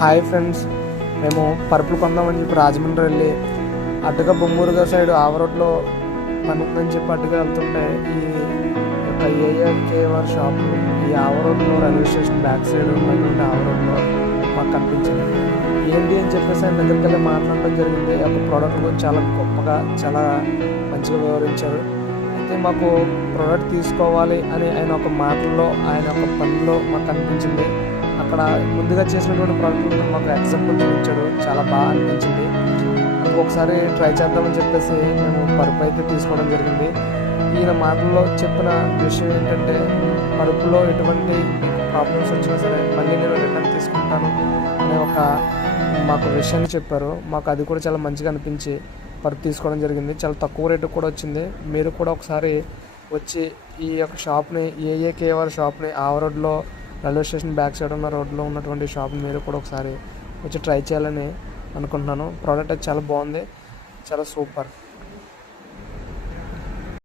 Hi friends, మేము పరుపులు కొందామని చెప్పి రాజమండ్రి వెళ్ళి అటుగా బొమ్మూరుగా సైడ్ ఆవరోడ్లో పని ఉందని చెప్పి అటుగా వెళ్తుంటే ఈ యొక్క ఏఏకేఆర్ షాప్ ఈ ఆవరోడ్లో రైల్వే స్టేషన్ బ్యాక్ సైడ్ ఉన్నటువంటి ఆవరోడ్లో మాకు కనిపించింది. ఏంటి అని చెప్పేసి ఆయన దగ్గరికి వెళ్ళి మాట్లాడడం జరిగింది. ఆ యొక్క ప్రోడక్ట్ గురించి చాలా గొప్పగా చాలా మంచిగా వివరించారు. అయితే మాకు ప్రోడక్ట్ తీసుకోవాలి అని ఆయన ఒక మాటల్లో ఆయన ఒక పనిలో మాకు అనిపించింది. అక్కడ ముందుగా చేసినటువంటి ప్రోడక్ట్ మాకు ఎగ్జాంపుల్ చూపించాడు, చాలా బాగా అనిపించింది. ఒకసారి ట్రై చేద్దామని చెప్పేసి మేము పరుపు అయితే తీసుకోవడం జరిగింది. ఈయన మాటల్లో చెప్పిన విషయం ఏంటంటే, పరుపులో ఎటువంటి ప్రాబ్లమ్స్ వచ్చినా సరే మళ్ళీ నేను రిటర్న్ తీసుకుంటాను అనే ఒక మాకు విషయాన్ని చెప్పారు. మాకు అది కూడా చాలా మంచిగా అనిపించి పరుపు తీసుకోవడం జరిగింది. చాలా తక్కువ రేటు కూడా వచ్చింది. మీరు కూడా ఒకసారి వచ్చి ఈ యొక్క షాప్ని ఏఏకేఆర్ షాప్ని ఆవరోడ్లో రైల్వే స్టేషన్ బ్యాక్ సైడ్ ఉన్న రోడ్లో ఉన్నటువంటి షాప్ని మీరు కూడా ఒకసారి వచ్చి ట్రై చేయాలని అనుకుంటున్నాను. ప్రోడక్ట్ అయితే చాలా బాగుంది, చాలా సూపర్.